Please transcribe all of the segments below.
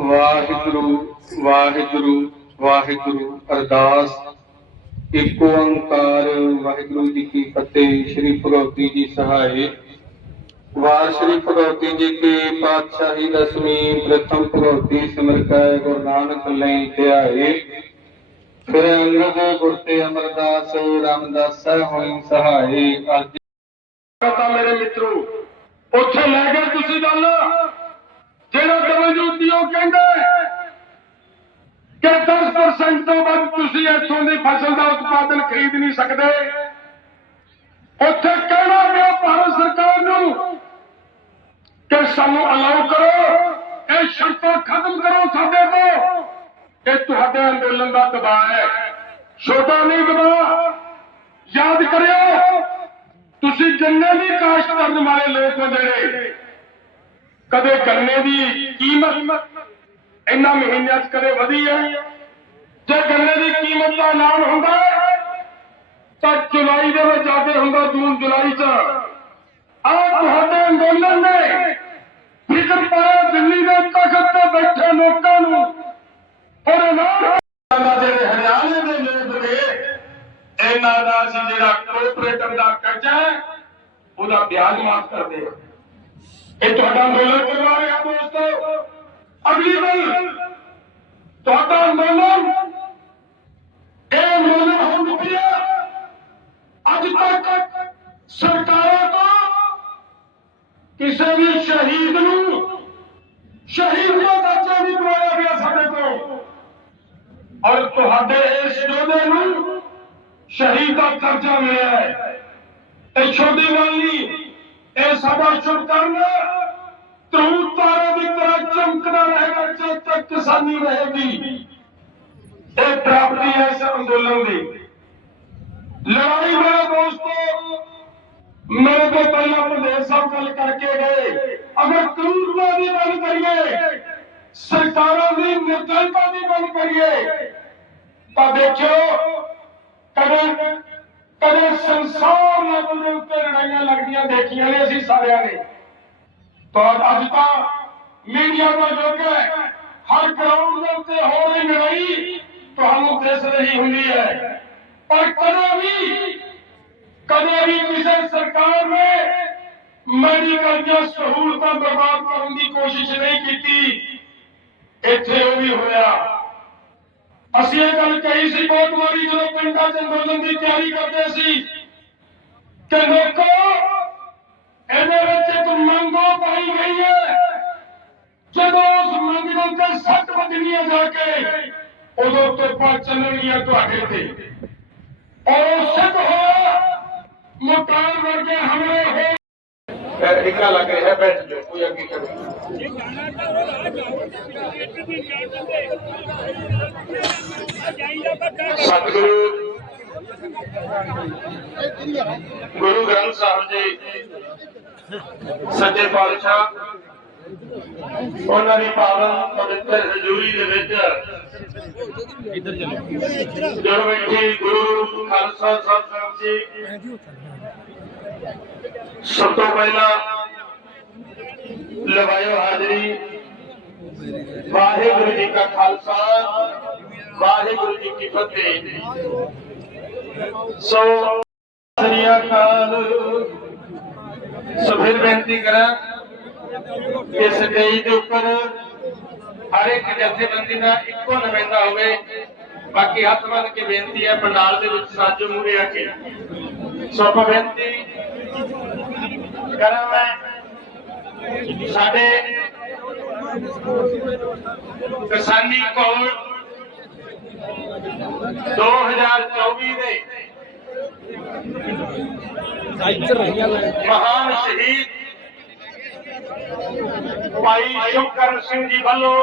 ਵਾਹਿਗੁਰੂ ਵਾਹਿਗੁਰੂ ਵਾਹਿਗੁਰੂ ਅਰਦਾਸ। ਏਕ ਓੰਕਾਰ, ਵਾਹਿਗੁਰੂ ਜੀ ਕੀ ਫਤਿਹ, ਸ੍ਰੀ ਭਗਵਤੀ ਜੀ ਸਹਾਏ ਵਾਰ ਸ੍ਰੀ ਭਗਵਤੀ ਜੀ ਕੀ ਪਾਤਸ਼ਾਹੀ ਦਸਵੀਂ, ਪ੍ਰਥਮ ਭਗਵਤੀ ਸਿਮਰ ਕੈ ਗੁਰੂ ਨਾਨਕ ਲੈ ਧਿਆਏ। ਫਿਰ ਅੰਗਦ ਗੁਰ ਤੇ ਅਮਰਦਾਸ, ਰਾਮਦਾਸ ਹੋਈ ਸਹਾਏ ਅਰਜ ਕਹਤਾ ਮੇਰੇ ਮਿੱਤਰੋ ਉੱਥੇ ਲੈ ਗਏ ਤੁਸੀਂ ਗੱਲ। ਜਿਹੜਾ ਦਵਜੂਤੀਓ ਕਹਿੰਦਾ ਕਿ 10% ਤੋਂ ਵੱਧ ਤੁਸੀਂ ਇੱਥੋਂ ਦੀ ਫਸਲ ਦਾ ਉਤਪਾਦਨ ਖਰੀਦ ਨਹੀਂ ਸਕਦੇ। ਉੱਥੇ ਕਹਿਣਾ ਪਿਆ ਭਾਰਤ ਸਰਕਾਰ ਨੂੰ ਕਿ ਸਾਨੂੰ ਅਲਾਉ ਕਰੋ, ਇਹ ਸ਼ਰਤਾਂ ਖਤਮ ਕਰੋ ਸਾਡੇ ਤੋਂ। ਇਹ ਤੁਹਾਡੇ ਅੰਦੋਲਨ ਦਾ ਦਬਾਅ ਹੈ। ਛੋਟਾ ਨਹੀਂ ਦਬਾਅ। ਯਾਦ ਕਰਿਓ ਤੁਸੀਂ ਗੰਨੇ ਦੀ ਕਾਸ਼ਤ ਕਰਨ ਵਾਲੇ ਲੋਕ ਹੁੰਦੇ ਨੇ, ਕਦੇ ਗੰਨੇ ਦੀ ਕੀਮਤ ਇੰਨਾ ਮਹੀਨਿਆਂ 'ਚ ਕਦੇ ਵਧੀ ਹੈ। ਜੇ ਗੰਨੇ ਦੀ ਕੀਮਤ ਦਾ ਐਲਾਨ ਹੁੰਦਾ ਤਾਂ ਜੁਲਾਈ ਦੇ ਵਿੱਚ ਆ ਕੇ ਹੁੰਦਾ ਜੂਨ ਜੁਲਾਈ 'ਚ। ਆ ਤੁਹਾਡੇ ਅੰਦੋਲਨ ਨੇ ਫਿਕਰ ਪਾਇਆ ਦਿੱਲੀ ਦੇ ਤਖਤ ਤੇ ਬੈਠੇ ਲੋਕਾਂ ਨੂੰ। ਔਰ ਐਲਾਨ ਹੋਇਆ ਜਿਹੜੇ ਹਰਿਆਣੇ ਦੇ ਲੋਕ ਨੇ ਇਹਨਾਂ ਦਾ ਅਸੀਂ ਜਿਹੜਾ ਕੋਆਪਰੇਟਰ ਦਾ ਕਰਜ਼ਾ ਹੈ, ਉਹਦਾ ਵਿਆਜ ਮਾਫ ਕਰਦੇ ਹਾਂ ਇਹ ਤੁਹਾਡਾ ਅੰਦੋਲਨ ਕਰਵਾ ਰਿਹਾ ਦੋਸਤੋ। ਅਗਲੀ ਗੱਲ ਤੁਹਾਡਾ ਅੰਦੋਲਨ ਇਹ ਅੰਦੋਲਨ ਹੁਣ ਪਿਆ ਅੱਜ ਤੱਕ ਸਰਕਾਰਾਂ ਤੋਂ ਕਿਸੇ ਵੀ ਸ਼ਹੀਦ ਨੂੰ ਸ਼ਹੀਦ ਦਾ ਦਰਜਾ ਨਹੀਂ ਦਵਾਇਆ ਗਿਆ ਸਾਡੇ ਕੋਲ। ਔਰ ਤੁਹਾਡੇ ਇਸ ਯੋਧੇ ਨੂੰ ਸ਼ਹੀਦ ਦਾ ਕਰਜ਼ਾ ਮਿਲਿਆ ਹੈ। ਇਹ ਛੋਟੀ ਗੱਲ ਨਹੀਂ ਇਹ ਸਾਡਾ ਸ਼ੁਭ ਕਰਨ। ਧਰੂ ਤਾਰੇ ਦੀ ਤਰ੍ਹਾਂ ਚਮਕਦਾ ਰਹੇਗਾ ਜਦ ਤੱਕ ਕਿਸਾਨੀ ਰਹੇਗੀ। ਇਹ ਪ੍ਰਾਪਤੀ ਹੈ ਇਸ ਅੰਦੋਲਨ ਦੀ। ਲੜਾਈ ਮੇਰੇ ਦੋਸਤੋ, ਮੇਰੇ ਤੋਂ ਪਹਿਲਾਂ ਪ੍ਰਦੇਸ਼ ਸਾਹਿਬ ਗੱਲ ਕਰਕੇ ਗਏ। ਅਗਰ ਕਾਨੂੰਨਾਂ ਦੀ ਗੱਲ ਕਰੀਏ, ਸਰਕਾਰਾਂ ਦੀ ਨਿਰਦਲਤਾ ਦੀ ਗੱਲ ਕਰੀਏ, ਤਾਂ ਦੇਖਿਓ 100 ਲੈਵਲ ਦੇ ਉੱਤੇ ਲੜਾਈਆਂ ਲੱਗਦੀਆਂ ਦੇਖੀਆਂ ਨੇ ਅਸੀਂ ਸਾਰਿਆਂ ਨੇ। ਪਰ ਅੱਜ ਤਾਂ ਮੀਡੀਆ ਦਾ ਯੁੱਗ ਹੈ। ਹਰ ਗਰਾਊਂਡ ਦੇ ਉੱਤੇ ਹੋ ਰਹੀ ਲੜਾਈ ਤੁਹਾਨੂੰ ਦਿਸ ਰਹੀ ਹੁੰਦੀ ਹੈ। ਪਰ ਕਦੇ ਵੀ ਕਦੇ ਵੀ ਕਿਸੇ ਸਰਕਾਰ ਨੇ ਮੈਡੀਕਲ ਜਾਂ ਸਹੂਲਤਾਂ ਬਰਬਾਦ ਕਰਨ ਦੀ ਕੋਸ਼ਿਸ਼ ਨਹੀਂ ਕੀਤੀ। ਇੱਥੇ ਉਹ ਵੀ ਹੋਇਆ। ਅਸੀਂ ਇਹ ਗੱਲ ਕਹੀ ਸੀ, ਬਹੁਤ ਵਾਰੀ ਜਦੋਂ ਪਿੰਡਾਂ 'ਚ ਅੰਦੋਲਨ ਦੀ ਤਿਆਰੀ ਕਰਦੇ ਸੀ ਕਿ ਲੋਕੋ ਇਹਦੇ ਵਿੱਚ ਇੱਕ ਮੰਗੋ ਪਾਈ ਗਈ ਹੈ। ਜਦੋਂ ਉਸ ਮੰਗ ਦੇ ਉੱਤੇ ਸੱਟ ਵੱਜਣੀ ਹੈ ਜਾ ਕੇ ਉਦੋਂ ਤੋਪਾਂ ਚੱਲਣਗੀਆਂ ਤੁਹਾਡੇ ਤੇ। ਔਰ ਸਿੱਧ ਹੋਇਆ ਮੁਟਾਰ ਵਰਗੇ ਹਮਲੇ ਹੋਏ ਇਕਰਾ ਲੱਗ ਰਿਹਾ ਹੈ ਬੈਠ ਜਾਓ ਕੋਈ ਅੱਗੇ ਕਰੋ। ਸਤਿਗੁਰੂ ਗੁਰੂ ਗ੍ਰੰਥ ਸਾਹਿਬ ਜੀ ਸੱਚੇ ਪਾਤਸ਼ਾਹ ਉਹਨਾਂ ਦੀ ਪਾਵਨ ਪਵਿੱਤਰ ਹਜ਼ੂਰੀ ਦੇ ਵਿੱਚ ਇੱਧਰ ਚਲੋ। ਜਦੋਂ ਬੈਠੀ ਗੁਰੂ ਖਾਲਸਾ ਸਾਹਿਬ ਜੀ ਸਭ ਤੋਂ ਪਹਿਲਾਂ ਲਵਾਇਓ ਹਾਜ਼ਰੀ ਵਾਹਿਗੁਰੂ ਜੀ ਕਾ ਖਾਲਸਾ ਵਾਹਿਗੁਰੂ ਜੀ ਕੀ ਫਤਿਹ। ਸੋ ਸ੍ਰੀ ਅਕਾਲ। ਸੋ ਫਿਰ ਬੇਨਤੀ ਕਰਾਂ ਕਿ ਸਟੇਜ ਦੇ ਉੱਪਰ ਹਰ ਇੱਕ ਜਥੇਬੰਦੀ ਦਾ ਇੱਕੋ ਨੁਮਾਇੰਦਾ ਹੋਵੇ। ਬਾਕੀ ਹੱਥ ਬੰਨ ਕੇ ਬੇਨਤੀ ਹੈ, ਪੰਡਾਲ ਦੇ ਵਿੱਚ ਸਾਜੋ ਮੂਰੇ ਆ ਕੇ। ਸੋ ਆਪਾਂ ਬੇਨਤੀ ਕਰਾਂ ਮੈਂ, ਸਾਡੇ ਕਿਸਾਨੀ ਕੋਲ 2024 ਦੇ ਮਹਾਨ ਸ਼ਹੀਦ ਭਾਈ ਸ਼ੁਭਕਰਨ ਸਿੰਘ ਜੀ ਵੱਲੋਂ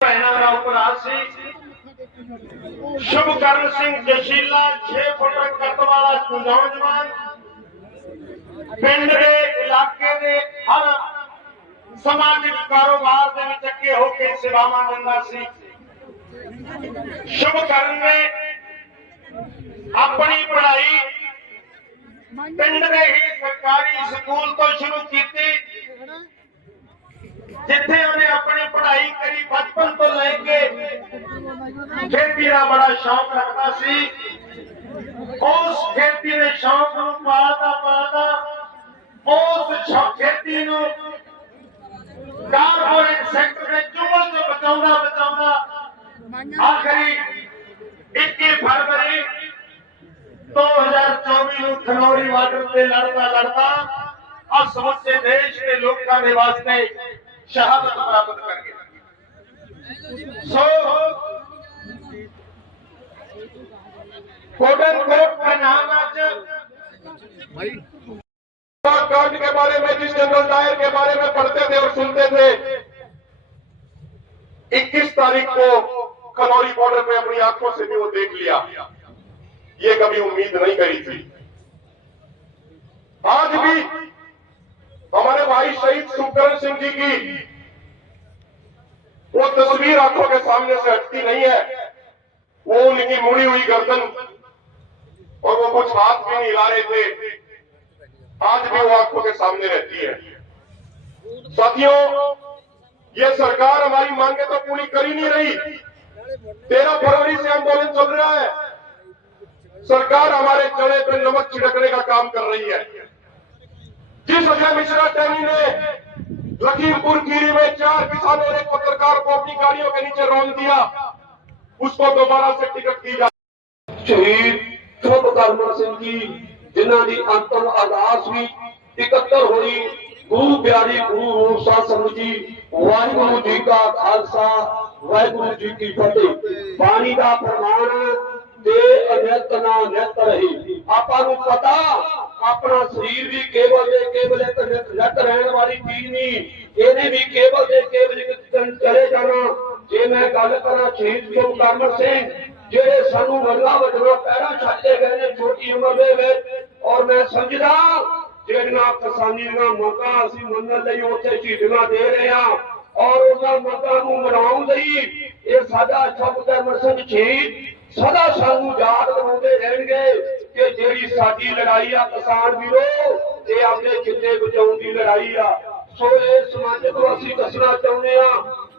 ਭੈਣਾਂ ਦਾ ਉਪਰਾਜ ਸੀ। ਸ਼ੁਭਕਰਨ ਸਿੰਘ ਜਸ਼ੀਲਾ 6 ਫੁੱਟ ਕੱਦ ਵਾਲਾ ਨੌਜਵਾਨ ਪਿੰਡ ਦੇ ਇਲਾਕੇ ਦੇ ਹਰ ਸਮਾਜਿਕ ਕਾਰੋਬਾਰ ਦੇ ਵਿੱਚ ਅੱਗੇ ਹੋ ਕੇ ਸੇਵਾਵਾਂ ਦਿੰਦਾ ਸੀ। ਸ਼ੁਭਕਰਨ ਨੇ ਆਪਣੀ ਪੜ੍ਹਾਈ ਪਿੰਡ ਦੇ ਹੀ ਸਰਕਾਰੀ ਸਕੂਲ ਤੋਂ ਸ਼ੁਰੂ ਕੀਤੀ। ਜਿੱਥੇ ਉਹਨੇ ਆਪਣੀ ਪੜ੍ਹਾਈ ਕਰੀ ਬਚਪਨ ਤੋਂ ਲੈ ਕੇ ਖੇਤੀ ਦਾ ਬੜਾ ਸ਼ੌਕ ਰੱਖਦਾ ਸੀ। ਉਸ ਖੇਤੀ ਦੇ ਸ਼ੌਕ ਨੂੰ ਪਾਲਦਾ ਪਾਲਦਾ ਉਸ ਖੇਤੀ ਨੂੰ ਕਾਰਪੋਰੇਟ ਸੈਕਟਰ ਦੇ ਚੁੰਗਲ ਤੋਂ ਬਚਾਉਂਦਾ ਬਚਾਉਂਦਾ आखिरी इक्कीस फरवरी 2024 को खनौरी वार्डर से लड़ता लड़ता और समुचे देश के लोग का निवास शहादत प्राप्त कर गया सो कोटन कोट का नाम आज कांड के बारे में जिस जनरल डायर के बारे में पढ़ते थे और सुनते थे 21 तारीख को खनौरी बॉर्डर पे अपनी आँखों से भी वो देख लिया। ये कभी उम्मीद नहीं करी थी। आज भी हमारे भाई शहीद सुखकरण सिंह जी की वो तस्वीर आँखों के सामने से हटती नहीं है। वो उनकी मुड़ी हुई गर्दन और वो कुछ हाथ भी नहीं हिला रहे थे। आज भी वो आँखों के सामने रहती है। साथियों, ये सरकार हमारी मांगे तो पूरी कर ही नहीं रही। तेरह फरवरी से आंदोलन चल रहा है। सरकार हमारे चढ़े पे नमक छिड़कने का काम कर रही है। जिस अजय मिश्रा टैनी ने लखीमपुर खीरी में चार किसानों ने पत्रकार को अपनी गाड़ियों के नीचे रोल दिया, उसको दोबारा से टिकट दी जा शहीद ध्रुव सिंह जी जिन्हों की अंतम अरदास भी इकहत्तर हुई, गुरु प्यारी गुरु रूप साह जी वाहिगुरु जी का खालसा। ਵਾਹਿਗੁਰੂ ਜੀ ਕੀ ਫਤਿਹ। ਬਾਣੀ ਦਾ ਫਰਮਾਨ ਤੇ ਅਨਿਤ ਨਾ ਨਿਤ ਰਹੀ। ਆਪਾਂ ਨੂੰ ਪਤਾ, ਆਪਣਾ ਸਰੀਰ ਵੀ ਕੇਵਲ ਦੇ ਕੇਵਲ ਇੱਕ ਨਿਤ ਰਹਿਣ ਵਾਲੀ ਚੀਜ਼ ਨਹੀਂ। ਇਹਨੇ ਵੀ ਕੇਵਲ ਦੇ ਕੇਵਲ ਇੱਕ ਚਲੇ ਜਾਣਾ। ਜੇ ਮੈਂ ਗੱਲ ਕਰਾਂ ਸ਼ਹੀਦ ਸ਼ੁਭ ਕਰਮਨ ਸਿੰਘ, ਜਿਹੜੇ ਸਾਨੂੰ ਵੱਡਾ ਵੱਡਾ ਪੈਰਾਂ ਛੱਡੇ ਗਏ ਨੇ, ਛੋਟੀ ਉਮਰ ਦੇ ਵਿੱਚ, ਔਰ ਮੈਂ ਸਮਝਦਾ, ਜਿਹੜੀਆਂ ਕਿਸਾਨੀ ਦੀਆਂ ਮੌਕਾ ਅਸੀਂ ਮੰਨਣ ਲਈ ਉੱਥੇ ਸ਼ਹੀਦਾਂ ਦੇ ਰਹੇ ਹਾਂ ਔਰ ਉਹਨਾਂ ਮਤਾਂ ਨੂੰ ਮਨਾਉਣ ਲਈ ਇਹ ਸਾਡਾ ਸ਼ੁਭ ਕਰਮ ਸਿੰਘ ਸ਼ਹੀਦ ਸਦਾ ਸਾਨੂੰ ਯਾਦ ਦਿਵਾਉਂਦੇ ਰਹਿਣਗੇ ਕਿ ਜਿਹੜੀ ਸਾਡੀ ਲੜਾਈ ਆ ਕਿਸਾਨ ਵੀਰੋ, ਇਹ ਆਪਣੇ ਜਿੱਤੇ ਬਚਾਉਣ ਦੀ ਲੜਾਈ ਆ। ਸੋ ਇਹ ਸਮਾਜਿਕ ਨੂੰ ਅਸੀਂ ਦੱਸਣਾ ਚਾਹੁੰਦੇ ਆ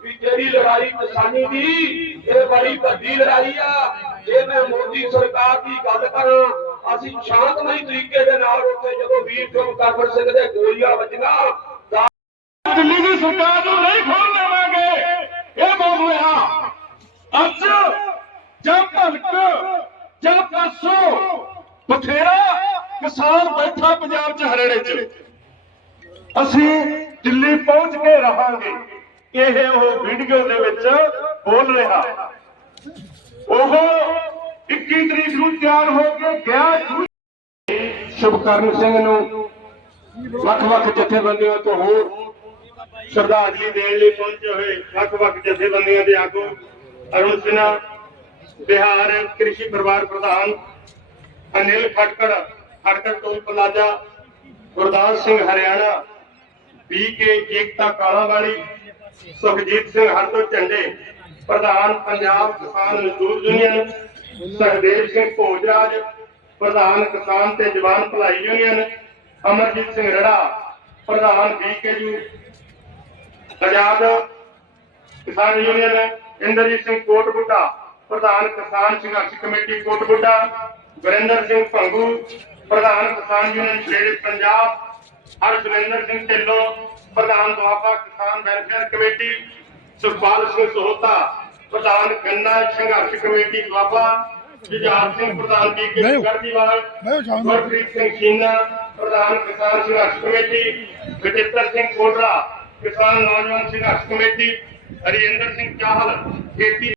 ਵੀ ਜਿਹੜੀ ਲੜਾਈ ਕਿਸਾਨੀ ਦੀ, ਇਹ ਬੜੀ ਵੱਡੀ ਲੜਾਈ ਆ। ਜੇ ਮੈਂ ਮੋਦੀ ਸਰਕਾਰ ਦੀ ਗੱਲ ਕਰਾਂ, ਅਸੀਂ ਸ਼ਾਂਤਮਈ ਤਰੀਕੇ ਦੇ ਨਾਲ ਉੱਥੇ ਜਦੋਂ ਵੀਰ ਚੋਂ ਕਰਪਰ ਸਿੰਘ ਦੇ ਗੋਲੀਆਂ ਵੱਜੀਆਂ ਦੀ ਸਰਕਾਰ ਨੂੰ ਨਹੀਂ ਖੋਲ ਦੇਵਾਂਗੇ। ਇਹ ਮਾਮਲਾ ਅੱਜ ਜਾਂ ਭਲਕ ਜਾਂ ਪਰਸੋਂ ਬਥੇਰਾ ਕਿਸਾਨ ਬੈਠਾ ਪੰਜਾਬ ਚ ਹਰਿਆਣੇ ਚ। ਅਸੀਂ ਦਿੱਲੀ ਪਹੁੰਚ ਕੇ ਰਹਾਂਗੇ। ਇਹ ਉਹ ਵੀਡੀਓ ਦੇ ਵਿੱਚ ਬੋਲ ਰਿਹਾ। ਉਹ 21 ਤਰੀਕ ਨੂੰ ਤਿਆਰ ਹੋ ਕੇ ਗਿਆ ਸ਼ੁਭਕਰਨ ਸਿੰਘ ਨੂੰ ਵੱਖ-ਵੱਖ ਜਥੇਬੰਦੀਆਂ ਤੋਂ ਹੋਰ ਸ਼ਰਧਾਂਜਲੀ ਦੇਣ ਲਈ ਪਹੁੰਚੇ ਹੋਏ ਵੱਖ-ਵੱਖ ਜਥੇਬੰਦੀਆਂ ਦੇ ਆਗੂ, ਅਰੁਣ ਸਿਨਹਾ ਬਿਹਾਰ ਕ੍ਰਿਸ਼ੀ ਪਰਿਵਾਰ ਪ੍ਰਧਾਨ, Anil Khatkar Khatkar toll plaza, Gurdas Singh Haryana BK Ekta Kalawali, Sukhjit Singh Hardo Jhande, ਪ੍ਰਧਾਨ ਪੰਜਾਬ ਕਿਸਾਨ ਮਜ਼ਦੂਰ ਯੂਨੀਅਨ ਸਰਦੇਵ ਸਿੰਘ ਭੋਜਰਾਜ, ਪ੍ਰਧਾਨ ਕਿਸਾਨ ਤੇ ਜਵਾਨ ਭਲਾਈ ਯੂਨੀਅਨ, ਅਮਰਜੀਤ ਸਿੰਘ ਰੜਾ, ਪ੍ਰਧਾਨ ਬੀਕੇਯੂ ਆਜ਼ਾਦ ਕਿਸਾਨ ਯੂਨੀਅਨ ਇੰਦਰਜੀਤ ਸਿੰਘ ਕੋਟਬੁੱਢਾ ਪ੍ਰਧਾਨ ਕਿਸਾਨ ਸੰਘਰਸ਼ ਕਮੇਟੀ ਕੋਟਬੁੱਢਾ ਗੁਰਿੰਦਰ ਸਿੰਘ ਭੰਗੂ ਪ੍ਰਧਾਨ ਕਿਸਾਨ ਯੂਨੀਅਨ ਸ਼੍ਰੇਣੀ ਪੰਜਾਬ ਹਰਜਿੰਦਰ ਸਿੰਘ ਢਿੱਲੋਂ ਪ੍ਰਧਾਨ ਦੁਆਬਾ ਕਿਸਾਨ ਵੈਲਫੇਅਰ ਕਮੇਟੀ ਸੁਖਪਾਲ ਸਿੰਘ ਸੋਹਤਾ ਪ੍ਰਧਾਨ ਗੰਨਾ ਸੰਘਰਸ਼ ਕਮੇਟੀ ਦੁਆਬਾ ਜੁਝਾਰ ਸਿੰਘ ਪ੍ਰਧਾਨ ਬੀਕੇ ਗਰਦੀਵਾਲ ਗੁਰਪ੍ਰੀਤ ਸਿੰਘ ਪ੍ਰਧਾਨ ਕਿਸਾਨ ਸੰਘਰਸ਼ ਕਮੇਟੀ ਗਜਿੱਤਰ ਸਿੰਘ ਕੋਟਰਾ ਕਿਸਾਨ ਨੌਜਵਾਨ ਸੰਘਰਸ਼ ਕਮੇਟੀ ਹਰੀਂਦਰ ਸਿੰਘ ਚਾਹਲ ਖੇਤੀ